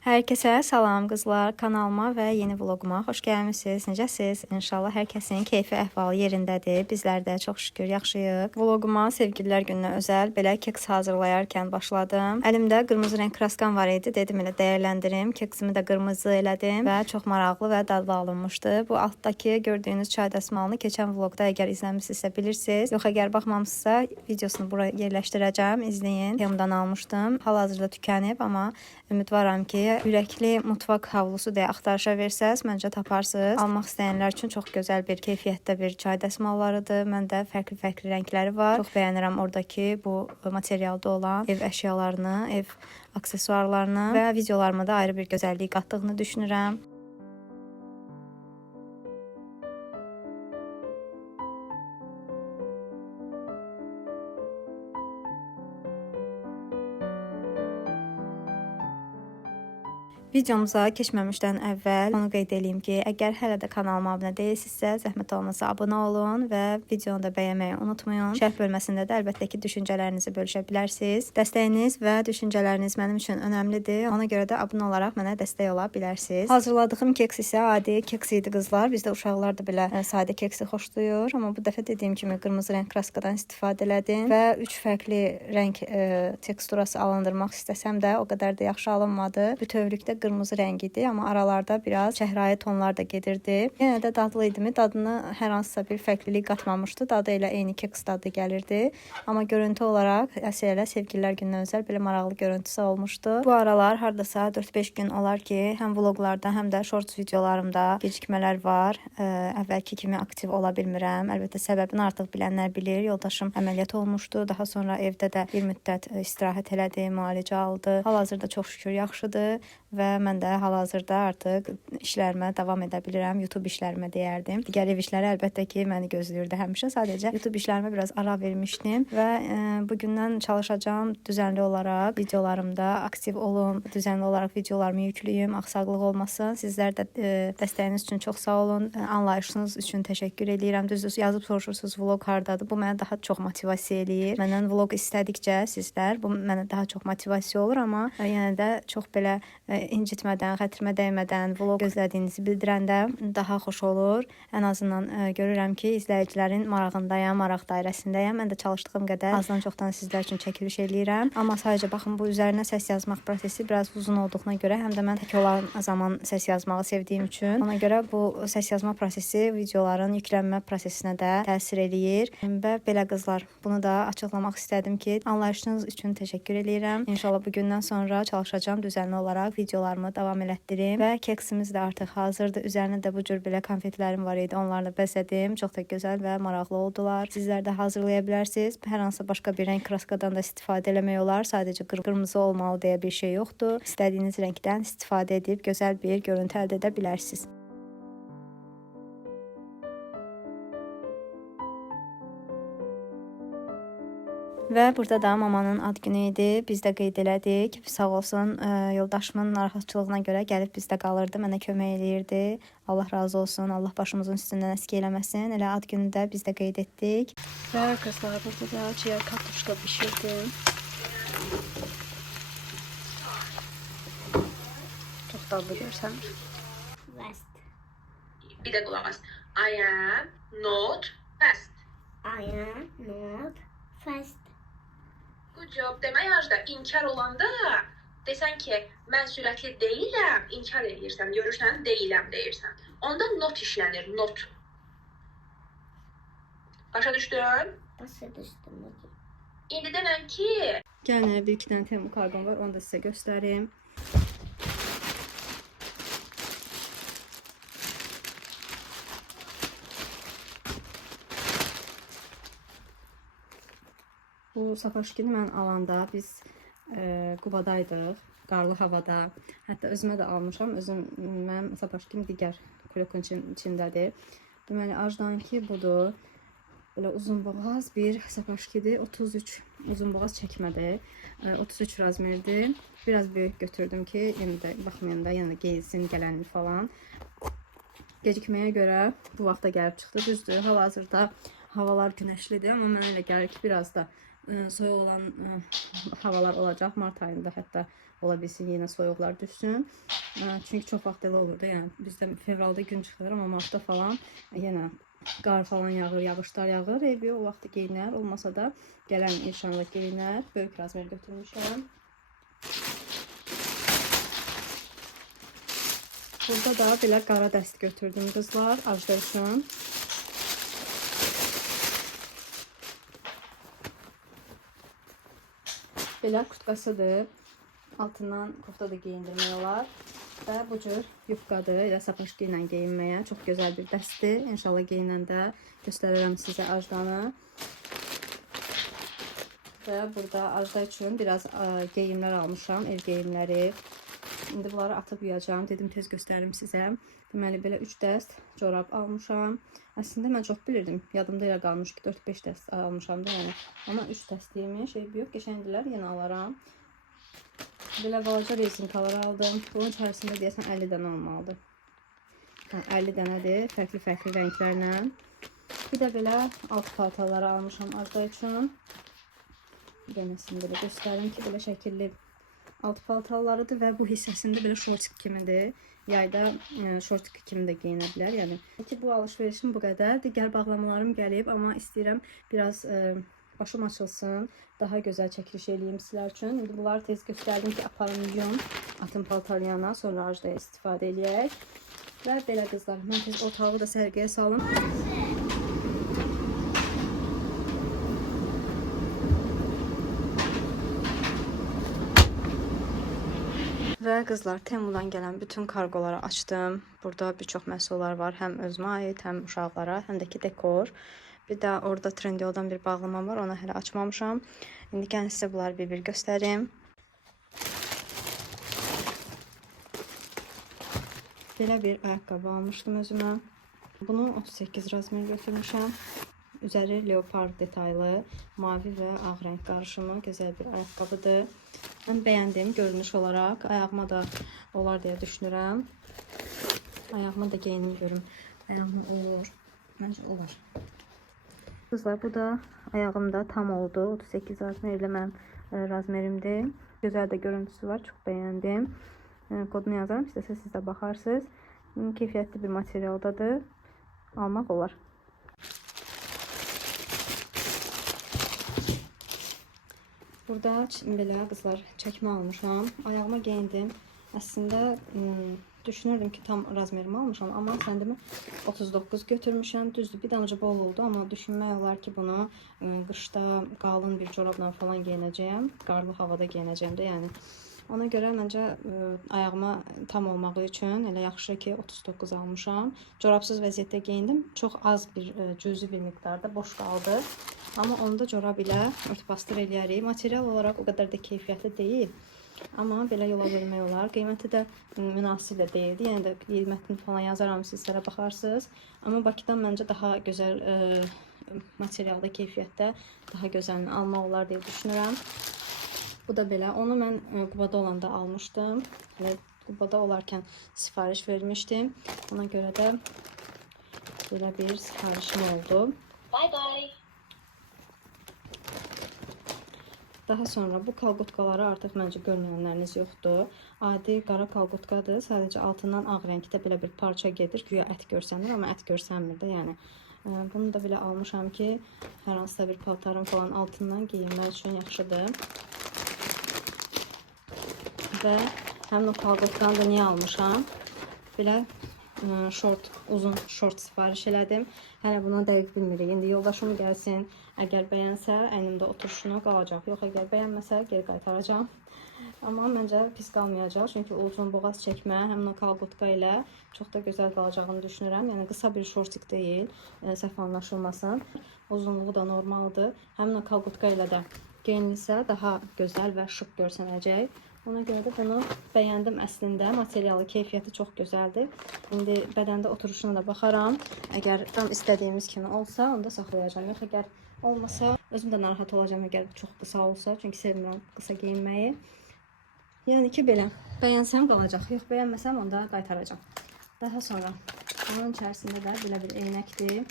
Herkese salam qızlar, kanalıma və yeni vloguma xoş gəlmisiniz. Necəsiz? İnşallah hər kəsin keyfi əhvalı yerindədir. Bizlər də çox şükür yaxşıyıq. Vloguma sevgililər gününə özəl belə keks hazırlayarkən başladım. Əlimdə qırmızı rəng kraskam var idi. Dedim elə dəyərləndirim. Keksimi də qırmızı elədim və çox maraqlı və dadlı alınmışdı. Bu altdakı gördüyünüz çay dəsmalını keçən vlogda əgər izləmisinizsə bilirsiniz. Yox, əgər baxmamısınızsa videosunu bura yerləşdirəcəm. İzləyin. Yemdən almışdım. Hal-hazırda tükənib, amma ümidvaram ki, ürəkli mutfaq havlusu deyə axtarışa versəz, məncə taparsınız. Almaq istəyənlər üçün çox gözəl bir keyfiyyətdə bir çay dəsmallarıdır. Məndə fərqli-fərqli rəngləri var. Çox bəyənirəm oradakı bu materialda olan ev əşyalarını, ev aksesuarlarını və videolarıma da ayrı bir gözəllik qatdığını düşünürəm. Videomuza keçməmişdən əvvəl onu qeyd edeyim ki, əgər hələ də kanalıma abunə deyilsinizsə, zəhmət olmasa abunə olun və videonu da bəyənməyi unutmayın. Şərh bölməsində də əlbəttə ki, düşüncələrinizi bölüşə bilərsiniz. Dəstəyiniz və düşüncələriniz mənim üçün önəmlidir. Ona görə də abunə olaraq mənə dəstək ola bilərsiniz. Hazırladığım keks isə adi keks idi qızlar. Bizdə uşaqlar da belə sadə keksi xoşlayır, amma bu dəfə dediyim kimi qırmızı rəng kraskadan istifadə elədim və 3 fərqli rəng teksturası alındırmaq istəsəm də o qədər də yaxşı alınmadı. Bütövlükdə qırmızı rəng idi, amma aralarda biraz çəhrayı tonlar da gedirdi. Yenə də dadlı idimi? Dadını hər hansısa bir fərqlilik qatmamışdı. Dadı elə eyni keks dadı gəlirdi. Amma görüntü olaraq əsərlə sevgililər gününə özəl belə maraqlı görüntüsü olmuşdu. Bu aralar hardasa 4-5 gün olar ki, həm vloqlarda, həm də shorts videolarımda gecikmələr var. Əvvəlki kimi aktiv ola bilmirəm. Əlbəttə səbəbini artıq bilənlər bilir. Yoldaşım əməliyyat olmuşdu. Daha sonra evdə də bir müddət istirahət elədi, müalicə aldı. Hal-hazırda çox şükür yaxşıdır və mən də hal-hazırda artıq işlərimə davam edə bilirəm. YouTube işlərimə deyərdim. Digər ev işləri əlbəttə ki, məni gözləyirdi həmişə. Sadəcə YouTube işlərimə biraz ara vermişdim və bugündən çalışacağam düzənli olaraq videolarımda aktiv olum, düzənli olaraq videolarımı yüklüyüm, axsaqlıq olmasın. Sizlər də dəstəyiniz üçün çox sağ olun. Anlayışınız üçün təşəkkür edirəm. Düzdür, yazıb soruşursunuz vlog hardadır. Bu mənə daha çox motivasiya eləyir. Məndən vlog istədikcə sizlər, bu mənə daha çox motivasiya olur, amma yenə də çox belə incitmədən, xətrimə dəymədən vlog gözlədiyinizi bildirəndə daha xoş olur. Ən azından görürəm ki, izləyicilərin marağındayam, maraq dairəsindəyəm. Mən də çalışdığım qədər azdan çoxdan sizlər üçün çəkiliş eləyirəm. Amma sadəcə baxın, bu üzərinə səs yazmaq prosesi biraz uzun olduğuna görə, həm də mən tək olan zaman səs yazmağı sevdiyim üçün, ona görə bu səs yazma prosesi videoların yüklənmə prosesinə də təsir eləyir. Və belə qızlar, bunu da açıqlamaq istədim ki, anlayışınız üçün təşəkkür eləyirəm. İnşallah bu gündən sonra çalışacağam düzənli olaraq videolarımı davam elətdirim və keksimiz də artıq hazırdır. Üzərinə də bu cür belə konfetlərim var idi. Onlarla bəzədim. Çox da gözəl və maraqlı oldular. Sizlər də hazırlaya bilərsiniz. Hər hansı başqa bir rəng kraskadan da istifadə eləmək olar. Sadəcə qırmızı olmalı deyə bir şey yoxdur. İstədiyiniz rəngdən istifadə edib gözəl bir görüntü əldə edə bilərsiniz. Və burada da mamanın ad günü idi. Biz də qeyd elədik. Sağ olsun, yoldaşımın narahatçılığına görə gəlib bizdə qalırdı. Mənə kömək eləyirdi. Allah razı olsun. Allah başımızın üstündən əskik eləməsin. Elə ad günü də biz də qeyd etdik. Və qızlar, burada da ciyər kartuşka bişirdim. Çox dadlı görsənir. Bir də qulaq as. I am not fast. I am not fast. Good job. Demək harcda inkar olanda desən ki, mən sürətli deyiləm, inkar edirsən, görürsən, deyiləm deyirsən. Onda not işlənir, not. Başa düşdün? Başa düşdüm. İndi denən ki, Gəlin, bir iki dənə temu kargon var, onu da sizə göstərim. Bu sapaşkini mən alanda biz Qubadaydıq, qarlı havada. Hətta özümə də almışam. Mənim sapaşkim digər kulokun içindədir. Deməli, Ajdanki budur. Belə uzunboğaz bir sapaşkidir. 33 uzunboğaz çəkmədir. 33 razmerdir. Biraz böyük götürdüm ki, yenə də baxmayanda yenə də geyilsin, gələnli falan. Gecikməyə görə bu vaxta gəlib çıxdı. Düzdür, hal-hazırda havalar günəşlidir, amma mənə elə gəlir ki, biraz da soyuq olan havalar olacaq. Mart ayında hətta ola bilsin yenə soyuqlar düşsün. Çünki çox vaxt elə olur da, yəni bizdə fevralda gün çıxır, amma martda falan yenə qar falan yağır, yağışlar yağır. Evi o vaxt geyinər, olmasa da gələn inşallah geyinər. Böyük razmer götürmüşəm. Burada da belə qara dəst götürdüm qızlar, Ajda üçün. Belə kurtkasıdır. Altından kofta da geyindirmək olar. Və bu cür yufqadır, ya sapaşki ilə geyinməyə. Çox gözəl bir dəstdir. İnşallah geyinəndə göstərərəm sizə Ajdanı. Və burada Ajda üçün biraz geyimlər almışam, ev geyimləri. İndi bunları atıb yuyacağım. Dedim tez göstərim sizə. Deməli belə 3 dəst corab almışam. Əslində mən çox bilirdim. Yadımda elə qalmış ki 4-5 dəst almışam da yəni. Amma 3 dəst deyilmiş. Yox, qəşəngdilər, yenə alaram. Belə balaca rezinkalar aldım. Bunun içərisində deyəsən 50 dənə olmalıdır. 50 dənədir, fərqli-fərqli rənglərlə. Bir də belə alt paltarları almışam Ajda üçün. Yenəsini belə göstərim ki, belə şəkilli alt paltarlarıdır və bu hissəsində belə şortik kimidir. Yayda şortik kimi də geyinə bilər. Yəni ki, bu alış-verişim bu qədər. Digər bağlamalarım gəlib, amma istəyirəm biraz başım açılsın, daha gözəl çəkiliş eləyim sizlər üçün. İndi bunları tez göstərdim ki, aparım yuyum, atım paltarlarına, sonra Ajdaya istifadə eləyək. Və belə qızlar, mən tez otağı da sərgiyə salım. Və qızlar, Temudan gələn bütün kargoları açdım. Burada bir çox məhsullar var, həm özümə aid, həm uşaqlara, həm də ki dekor. Bir də orada Trendyoldan bir bağlamam var, onu hələ açmamışam. İndi gəlin sizə bunları bir-bir göstərim. Belə bir ayaqqabı almışdım özümə. Bunu 38 razmer götürmüşəm. Üzəri leopard detaylı, mavi və ağ rəng qarışımı gözəl bir ayaqqabıdır. Mən bəyəndim görünüş olaraq. Ayağıma da olar deyə düşünürəm. Ayağıma da geyinim görüm. Ayağıma olur. Məncə olar. Kızlar, bu da ayağımda tam oldu. 38 razmer ilə mənim razmerimdir. Gözəl də görüntüsü var. Çox bəyəndim. Kodunu yazarım. İstəsə siz də baxarsınız. Keyfiyyətli bir materialdadır. Almaq olar. Burada belə qızlar çəkmə almışam. Ayağıma geyindim. Əslində düşünürdüm ki tam razmerimi almışam, amma səndimi 39 götürmüşəm. Düzdür, bir damcı bol oldu, amma düşünmək olar ki bunu qışda qalın bir corabla falan geyinəcəyəm. Qarlı havada geyinəcəyəm də, yəni. Ona görə məncə ayağıma tam olmağı üçün elə yaxşı ki 39 almışam. Corabsız vəziyyətdə geyindim. Çox az bir cüzi bir miqdarda boş qaldı. Amma onu da corab ilə ört-bastır eləyərik. Material olaraq o qədər də keyfiyyətli deyil. Amma belə yola vermək olar. Qiyməti də münasib də deyildi. Yəni də qiymətini falan yazaram, sizlərə baxarsınız. Amma Bakıdan məncə daha gözəl materialda, keyfiyyətdə daha gözəlini almaq olar deyə düşünürəm. Bu da belə. Onu mən Qubada olanda almışdım. Qubada olarkən sifariş vermişdim. Ona görə də belə bir sifarişim oldu. Bye bye. Daha sonra bu kalqotkaları artıq məncə görməyənləriniz yoxdur. Adi qara kalqotkadır. Sadəcə altından ağ rəngdə belə bir parça gedir. Güya ət görsənir, amma ət görsənmir də. Yəni bunu da belə almışam ki, hər hansısa bir paltarın falan altından geyinmək üçün yaxşıdır. Və həmin o kalqotkanı da niyə almışam? Belə uzun şort sifariş elədim. Hələ buna dəqiq bilmirik. İndi yoldaşım gəlsin. Əgər bəyənsə, əynimdə oturuşuna qalacaq. Yox, əgər bəyənməsə, geri qaytaracağım. Amma məncə pis qalmayacaq. Çünki uzun boğaz çəkmə, həmin o kalqotka ilə çox da gözəl qalacağını düşünürəm. Yəni qısa bir şortik deyil, səhv anlaşılmasın. Uzunluğu da normaldır. Həmin o kalqotka ilə də geyinilsə daha gözəl və şıq görsənəcək. Ona görə də bunu bəyəndim əslində. Materialı, keyfiyyəti çox gözəldir. İndi bədəndə oturuşuna da baxaram. Əgər tam istədiyimiz kimi olsa, onu da saxlayacağım. Yox, əgər olmasa, özüm də narahat olacağım əgər çox qısa olsa. Çünki sevmirəm qısa geyinməyi. Yəni ki, belə. Bəyənsəm qalacaq. Yox, bəyənməsəm onda qaytaracağım. Daha sonra bunun içərisində də belə bir eynəkdir.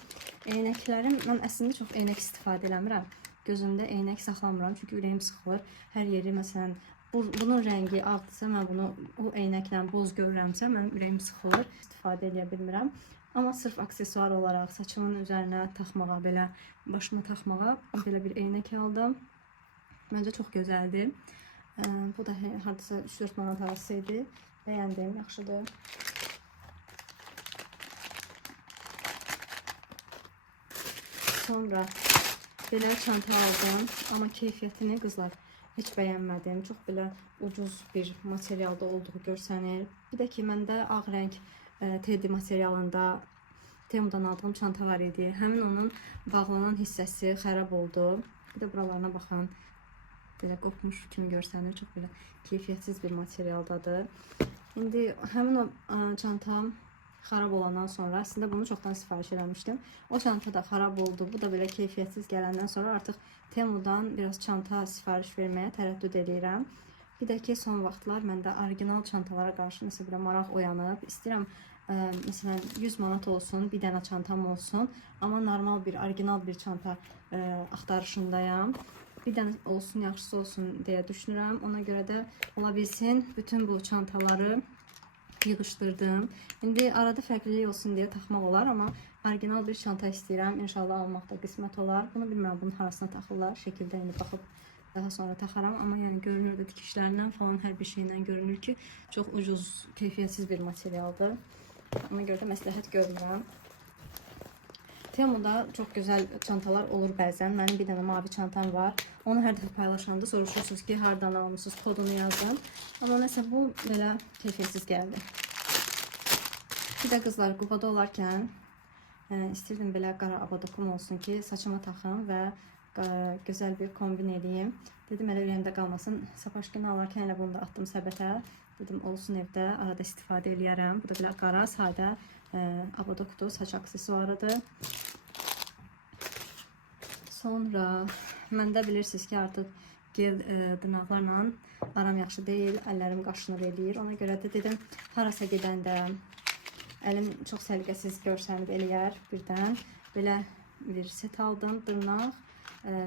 Eynəklərim, mən əslində çox eynək istifadə eləmirəm. gözümdə eynək saxlamıram, çünki ürəyim sıxılır. Hər yeri məsələn bunun rəngi ağdırsa, mən bunu o eynəklə boz görürəmsə, mənim ürəyim sıxılır, istifadə edə bilmirəm. Amma sırf aksesuar olaraq saçımın üzərinə taxmağa, belə başıma taxmağa belə bir eynək aldım. Məncə çox gözəldir. Bu da hardasa 3-4 manat arası idi. Bəyəndim, yaxşıdır. Sonra belə çanta aldım, amma keyfiyyətini qızlar heç bəyənmədim. Çox belə ucuz bir materialda olduğu görsənir. Bir də ki, məndə ağ rəng teddy materialında Temudan aldığım çanta var idi. Həmin onun bağlanan hissəsi xərab oldu. Bir də buralarına baxın. Belə qopmuş kimi görsənir. Çox belə keyfiyyətsiz bir materialdadır. İndi həmin o çantam xarab olandan sonra, əslində bunu çoxdan sifariş eləmişdim. O çanta da xarab oldu. Bu da belə keyfiyyətsiz gələndən sonra artıq Temudan biraz çanta sifariş verməyə tərəddüd edirəm. Bir də ki, son vaxtlar məndə orijinal çantalara qarşı nəsə belə maraq oyanıb. İstəyirəm, məsələn, 100 manat olsun, bir dənə çantam olsun. Amma normal bir, orijinal bir çanta axtarışındayam. Bir dənə olsun, yaxşısı olsun deyə düşünürəm. Ona görə də ola bilsin, bütün bu çantaları yığışdırdım. İndi arada fərqlilik olsun deyə taxmaq olar, amma orijinal bir çanta istəyirəm. İnşallah almaq da qismət olar. Bunu bilmirəm, bunun harasına taxırlar. Şəkildə indi baxıb daha sonra taxaram. Amma yəni görünür də tikişlərindən falan hər bir şeyindən görünür ki, çox ucuz, keyfiyyətsiz bir materialdır. Ona görə də məsləhət görmürəm. Temuda çox gözəl çantalar olur bəzən. Mənim bir dənə mavi çantam var. Onu hər dəfə paylaşanda soruşursunuz ki, hardan almışsınız, kodunu yazın. Amma nəsə bu belə keyfiyyətsiz gəldi. Bir də qızlar, Qubada olarkən istirdim belə qara abadokum olsun ki, saçıma taxım və gözəl bir kombin edeyim. Dedim, elə ürəyimdə qalmasın. Sapaşkını alarkən elə bunu da atdım səbətə. Dedim, olsun evdə, arada istifadə eləyərəm. Bu da belə qara, sadə abadokdur, saç aksesuarıdır. Sonra məndə bilirsiniz ki, artıq gel dırnaqlarla aram yaxşı deyil, əllərim qaşınır eləyir. Ona görə də dedim, harasa gedəndə əlim çox səliqəsiz görsənib eləyər birdən. Belə bir set aldım, dırnaq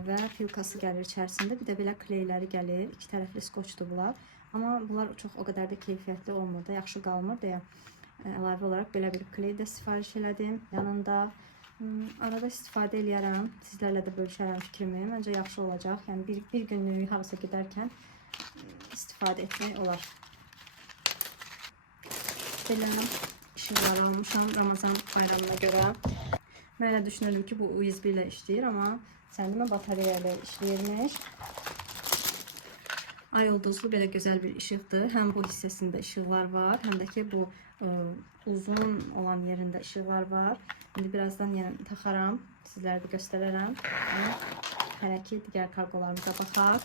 və filkası gəlir içərisində. Bir də belə kleyləri gəlir, iki tərəfli skoçdur bunlar. Amma bunlar çox o qədər də keyfiyyətli olmur da, yaxşı qalmır deyə əlavə olaraq belə bir kley də sifariş elədim. Yanında arada istifadə eləyərəm, sizlərlə də bölüşərəm fikrimi. Məncə yaxşı olacaq. Yəni bir günlük harasa gedərkən istifadə etmək olar. Belə işıqlar almışam Ramazan bayramına görə. Mən elə düşünürüm ki, bu USB ilə işləyir, amma səndimə batareya ilə işləyirmiş. Ay ulduzlu belə gözəl bir işıqdır. Həm bu hissəsində işıqlar var, həm də ki bu uzun olan yerində işıqlar var. İndi birazdan yəni taxaram, sizlərə də göstərərəm. Hələ ki digər kargolarımıza baxaq.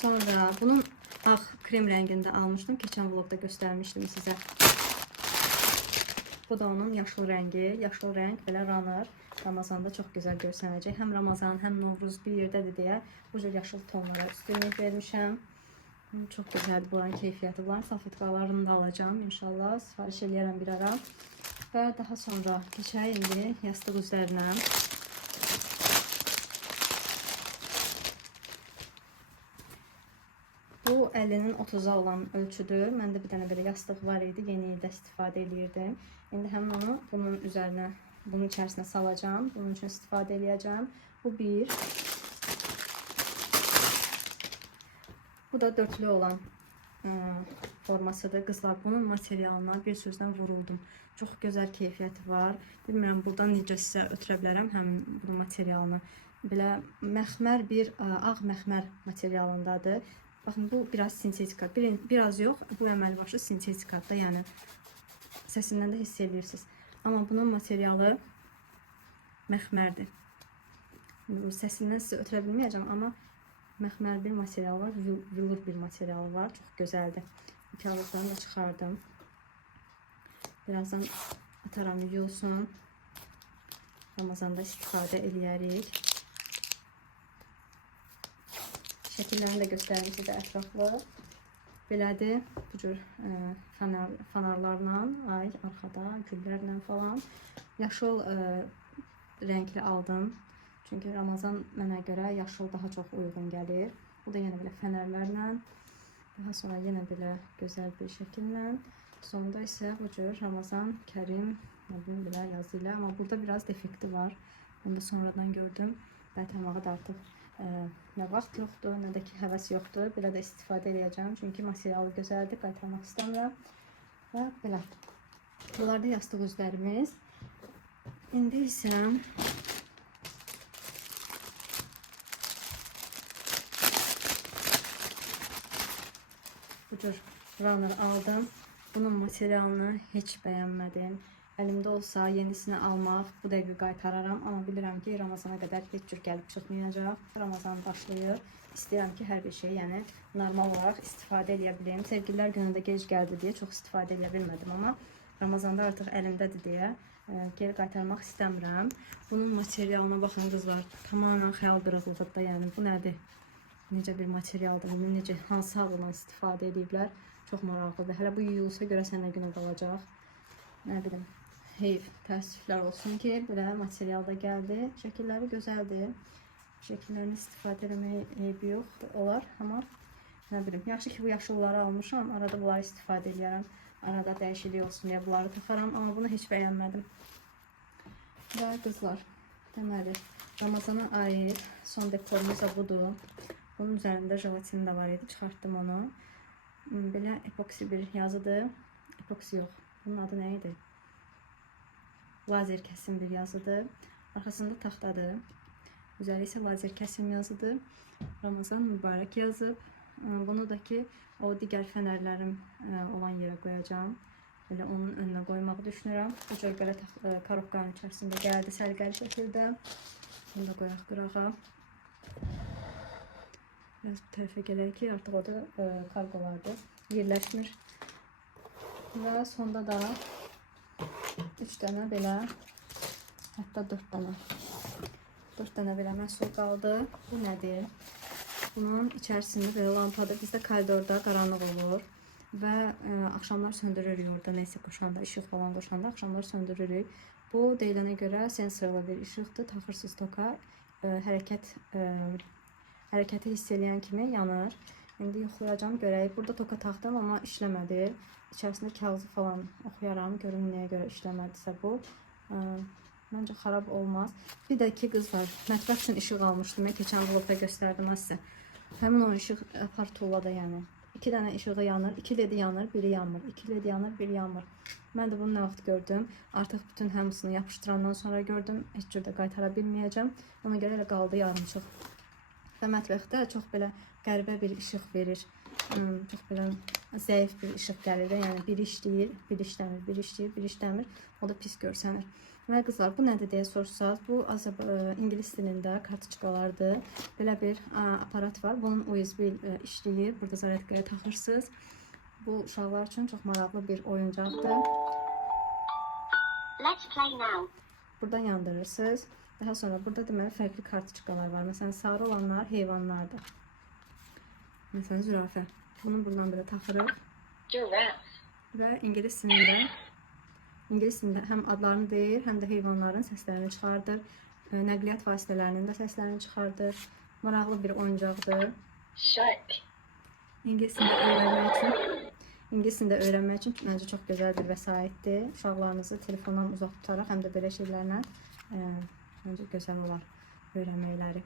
Sonra bunun ağ krem rəngində almışdım. Keçən vlogda göstərmişdim sizə. Bu da onun yaşıl rəngi. Yaşıl rəng belə runner. Ramazanda çox gözəl görsənəcək. Həm Ramazan, həm Novruz bir yerdədir deyə bu cür yaşıl tonlara üstünlük vermişəm. Çox gözəldir bunların keyfiyyəti. Bunların salfetkalarını da alacağım inşallah. Sifariş eləyərəm bir ara. Və daha sonra keçək indi yastıq üzərinə. Bu 50-nin 30-a olan ölçüdür. Məndə bir dənə belə yastıq var idi. Yeni ildə istifadə edirdim. İndi həmin onu bunun üzərinə, bunun içərisinə salacağım. Bunun üçün istifadə eləyəcəm. Bu bir. Bu da dörtlü olan formasıdır. Qızlar, bunun materialına bir sözdən vuruldum. Çox gözəl keyfiyyəti var. Bilmirəm, buradan necə sizə ötürə bilərəm həmin bunun materialını. Belə məxmər bir, ağ məxmər materialındadır. Baxın, bu biraz sintetika. Biraz yox, bu əməl başı sintetikadır. Yəni, səsindən də hiss edirsiniz. Amma bunun materialı məxmərdir. Səsindən sizə ötürə bilməyəcəm, amma məxmər bir material var, vilur bir material var. Çox gözəldir. Kağızlarını da çıxardım. Birazdan ataram yuyulsun. Ramazanda istifadə eləyərik. Şəkillərini də göstərim sizə ətraflı. Belədir, bu cür fanarlarla, ay arxada, güllərlə falan. Yaşıl rəngli aldım. Çünki Ramazan mənə görə yaşıl daha çox uyğun gəlir. Bu da yenə belə fənərlərlə, daha sonra yenə belə gözəl bir şəkillə. Sonunda isə bu cür Ramazan Kərim, nə bilim belə yazı ilə, amma burada biraz defekti var. Onu da sonradan gördüm. Qaytarmağa da artıq nə vaxt yoxdur, nə də ki həvəs yoxdur. Belə də istifadə edəcəm, çünki materialı gözəldir, qaytarmaq istəmirəm. Və belə. Bunlar da yastıq üzlərimiz. İndi isə bu cür runner aldım. Bunun materialını heç bəyənmədim. Əlimdə olsa yenisini almaq, bu dəqiqə qaytararam. Amma bilirəm ki, Ramazana qədər heç cür gəlib çıxmayacaq. Ramazan başlayır. İstəyirəm ki, hər bir şey, yəni normal olaraq istifadə edə bilim. Sevgililər günündə gec gəldi deyə çox istifadə edə bilmədim, amma Ramazanda artıq əlimdədir deyə geri qaytarmaq istəmirəm. Bunun materialına baxın qızlar, tamamilə xəyal qırıqlığıdır. Yəni bu nədir? Necə bir materialdır? Bunu necə, hansı halından istifadə ediblər? Çox maraqlıdır. Hələ bu yuyulsa görəsən nə günə qalacaq? Nə bilim. Heyf, təəssüflər olsun ki, belə materialda gəldi. Şəkilləri gözəldir. Şəkillərini istifadə etməyə eybi yox olar, amma nə bilim. Yaxşı ki, bu yaşılları almışam. Arada bunları istifadə edərəm. Arada dəyişiklik olsun deyə bunları taxaram, amma bunu heç bəyənmədim. Və qızlar, deməli, Ramazana aid son dekorumuz da budur. Bunun üzərində jelatin də var idi, çıxartdım onu. Belə epoksi bir yazıdır. Epoksi yox. Bunun adı nə idi? Lazer kəsim bir yazıdır. Arxasında taxtadır. Üzəri isə lazer kəsim yazıdır. Ramazan mübarək yazıb. Bunu da ki, o digər fənərlərim olan yerə qoyacağım. Belə onun önünə qoymağı düşünürəm. Bu cür belə korobkanın içərisində gəldi səliqəli şəkildə. Bunu da qoyaq qırağa. Biraz bu tərəfə gələk ki, artıq orada kargolardır. Yerləşmir. Və sonda da 3 dənə belə, hətta 4 dənə. 4 dənə belə məhsul qaldı. Bu nədir? Bunun içərisində belə lampadır. Bizdə koridorda qaranlıq olur. Və axşamlar söndürürük orada, neysə qoşanda, işıq falan qoşanda axşamlar söndürürük. Bu deyilənə görə sensorlu bir işıqdır. Taxırsız toka, hərəkəti hiss eləyən kimi yanır. İndi yoxlayacağım, görək. Burada toka taxdım, amma işləmədi. İçərisində kağızı falan oxuyaram, görün nəyə görə işləmədisə bu. Məncə xarab olmaz. Bir də ki, qızlar, mətbəx üçün işıq almışdım. Keçən vlogda göstərdim sizə. Həmin o işıq apar tullada yəni. 2 dənə işığı yanır, 2 ledi yanır, biri yanmır. 2 ledi yanır, biri yanmır. Mən də bunu nə vaxt gördüm. Artıq bütün hamısını yapışdırandan sonra gördüm. Heç cür də qaytara bilməyəcəm. Ona görə elə qaldı yarımçıq. Və mətbəxdə çox belə qəribə bir işıq verir. Çox belə zəif bir işıq gəlir. Yəni biri işləyir, biri işləmir, biri işləyir, biri işləmir. O da pis görsənir. Və qızlar, bu nədir deyə soruşsanız, bu ingilis dilində kartoçkalardır. Belə bir aparat var. Bunun USB işləyir. Burada zaryadkaya taxırsınız. Bu uşaqlar üçün çox maraqlı bir oyuncaqdır. Let's play now. Buradan yandırırsınız. Daha sonra burada deməli fərqli kartoçkalar var. Məsələn, sarı olanlar heyvanlardır. Məsələn, zürafə. Bunu buradan belə taxırıq. Və ingilis dilində həm adlarını deyir, həm də heyvanların səslərini çıxardır. Nəqliyyat vasitələrinin də səslərini çıxardır. Maraqlı bir oyuncaqdır. İngilis dilində öyrənmək üçün məncə çox gözəl bir vəsaitdir. Uşaqlarınızı telefondan uzaq tutaraq, həm də belə şeylərlə məncə gözəl olar öyrənməkləri.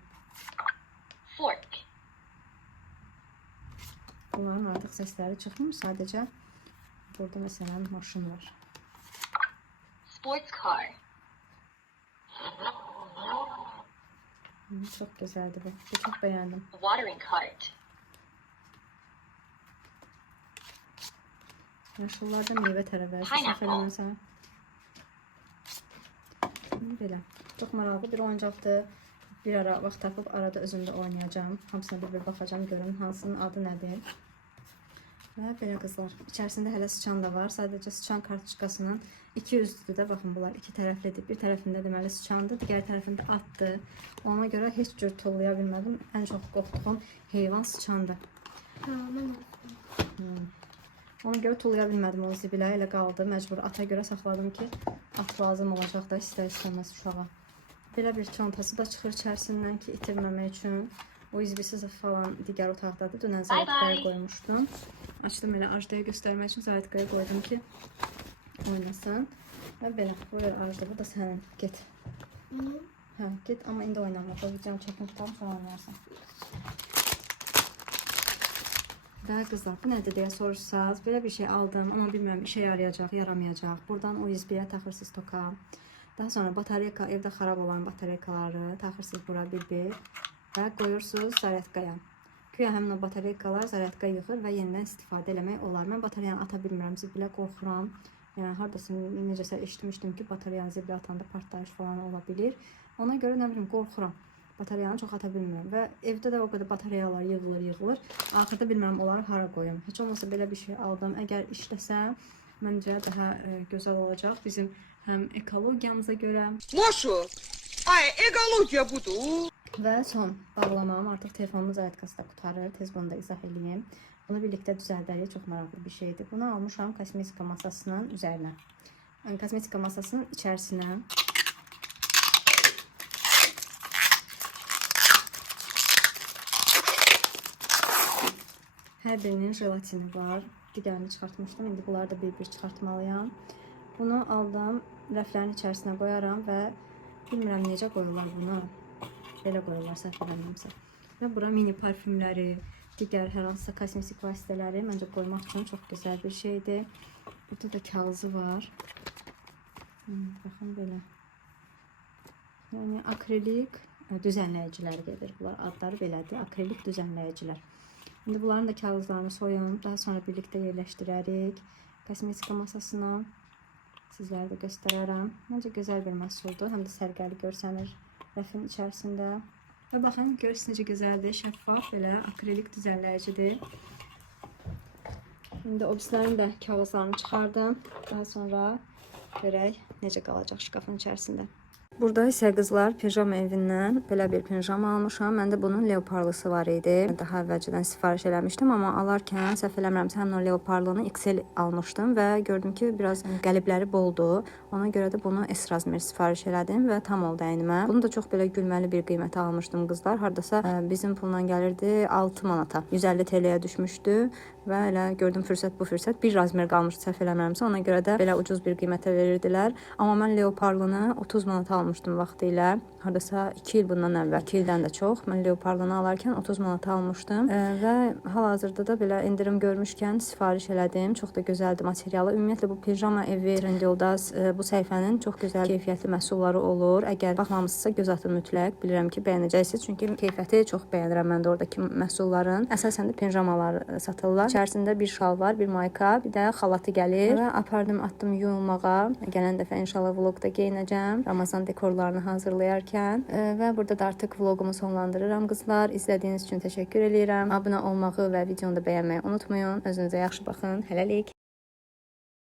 Bunların artıq səsləri çıxmır, sadəcə burada məsələn maşın var. Sports car. Çox gözəldir bu. Çox bəyəndim. Watering cart. Yaşıllarda meyvə tərəvəzi səhv eləməsəm. Belə. Çox maraqlı bir oyuncaqdır. Bir ara vaxt tapıb arada özümdə oynayacağım. Hamısına bir baxacağım, görün hansının adı nədir. Və belə qızlar. İçərisində hələ sıçan da var. Sadəcə sıçan kartoçkasının 2 üzdüdür də. Baxın, bunlar 2 tərəflidir. Bir tərəfində deməli sıçandır, digər tərəfində atdır. Ona görə heç cür tollaya bilmədim. Ən çox qorxduğum heyvan sıçandır. Ona görə tollaya bilmədim, o zibilə elə qaldı. Məcbur ata görə saxladım ki, at lazım olacaq da istər-istəməz uşağa. belə bir çantası da çıxır içərisindən ki, itirməmək üçün. O izbisiz falan digər otaqdadır. Dünən Zaretkaya qoymuşdum. Açdım elə Ajdaya göstərmək üçün Zaretkaya qoydum ki, oynasın. Və belə, buyur Ajda, bu da sənin. Get. Hə, get, amma indi oynama. Bu videonu çəkin tutalım, sonra oynarsan. Və qızlar, bu nədir deyə soruşsaz, belə bir şey aldım, amma bilmirəm işə yarayacaq, yaramayacaq. Buradan USB-yə taxırsınız toka. Daha sonra batareyka, evdə xarab olan batareykaları taxırsınız bura bir-bir və qoyursunuz Zaretkaya. Güya həmin o batareykalar Zaretka yığır və yenidən istifadə eləmək olar. Mən batareyanı ata bilmirəm, zibilə qorxuram. Yəni, haradasa necəsə eşitmişdim ki, batareyanı zibilə atanda partlayış falan ola bilir. Ona görə nə bilim, qorxuram. Batareyanı çox ata bilmirəm və evdə də o qədər batareyalar yığılır. Axırda bilmirəm, onları hara qoyum. Heç olmasa belə bir şey aldım. Əgər işləsə, məncə daha gözəl olacaq. Bizim həm ekologiyamıza görə. Moşu, ay ekologiya budur. Və son bağlamam. Artıq telefonumun zaretkası da qutarır. Tez bunu da izah edeyim. Bunu birlikdə düzəldərik. Çox maraqlı bir şeydir. Bunu almışam kosmetika masasının üzərinə. Yəni, kosmetika masasının içərisinə. Hər birinin jelatini var. Digərini çıxartmışdım. İndi bunları da bir-bir çıxartmalıyam. Bunu aldım. Rəflərin içərisinə qoyaram və bilmirəm necə qoyurlar bunu. Belə qoyurlar, səhv eləmirəmsə. Və bura mini parfümləri, digər hər hansısa kosmetik vasitələri məncə qoymaq üçün çox gözəl bir şeydir. Burada da kağızı var. Baxın belə. Yəni akrilik düzənləyicilər gedir. Bunlar adları belədir. Akrilik düzənləyicilər. İndi bunların da kağızlarını soyum. Daha sonra birlikdə yerləşdirərik. Kosmetika masasına sizlərə də göstərərəm. Məncə gözəl bir məhsuldur. Həm də sərgəli görsənir rəfin içərisində. Və baxın, görürsünüz necə gözəldir, şəffaf, belə akrilik düzənləyicidir. İndi obislərin də kağızlarını çıxardım. Daha sonra görək necə qalacaq şkafın içərisində. Burada isə qızlar pijama evindən belə bir pijama almışam. Məndə bunun leoparlısı var idi. Daha əvvəlcədən sifariş eləmişdim, amma alarkən səhv eləmirəmsə həmin o leoparlını XL almışdım və gördüm ki, biraz qəlibləri boldu. Ona görə də bunu S razmer sifariş elədim və tam oldu əynimə. Bunu da çox belə gülməli bir qiymətə almışdım qızlar. Hardasa bizim pulla gəlirdi 6 manata. 150 TL-yə düşmüşdü və elə gördüm fürsət bu fürsət. Bir razmer qalmışdı səhv eləmirəmsə. Ona görə də belə ucuz bir qiymətə verirdilər. Amma mən leoparlını 30 manata almışdım vaxtilə. Hardasa 2 il bundan əvvəl. 2 ildən də çox. Mən leoparlını alarkən 30 manata almışdım. Və hal-hazırda da belə indirim görmüşkən sifariş elədim. Çox da gözəldir materialı. Ümumiyyətlə bu pijama evi Trendyolda bu səhifənin çox gözəl keyfiyyətli məhsulları olur. Əgər baxmamısınızsa göz atın mütləq. Bilirəm ki, bəyənəcəksiniz. Çünki keyfiyyəti çox bəyənirəm mən də oradakı məhsulların. Əsasən də pijamalar satırlar. İçərisində bir şal var, bir mayka, bir də xalatı gəlir. Və apardım, atdım yuyulmağa. Gələn dəfə inşallah vloqda geyinəcəm. Ramazan dekorlarını hazırlayarkən. Və burada da artıq vloqumu sonlandırıram qızlar. İzlədiyiniz üçün təşəkkür edirəm. Abunə olmağı və videonu da bəyənməyi unutmayın. Özünüzə yaxşı baxın. Hələlik.